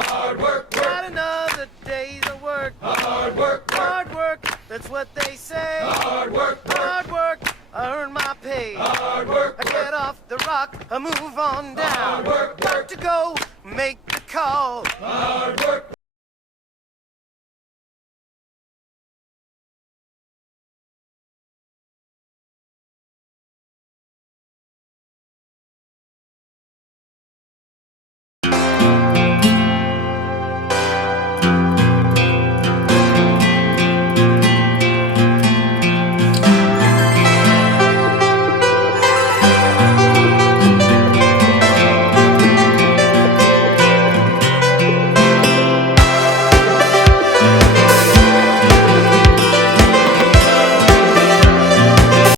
hard work, work. Not another day's of work. Hard work, work. Hard work, that's what they say. Hard work, work. Hard work, I earn my pay. Hard work, I work. get off the rock, I move on down. Hard work, work. Got to go, make the call. Hard work.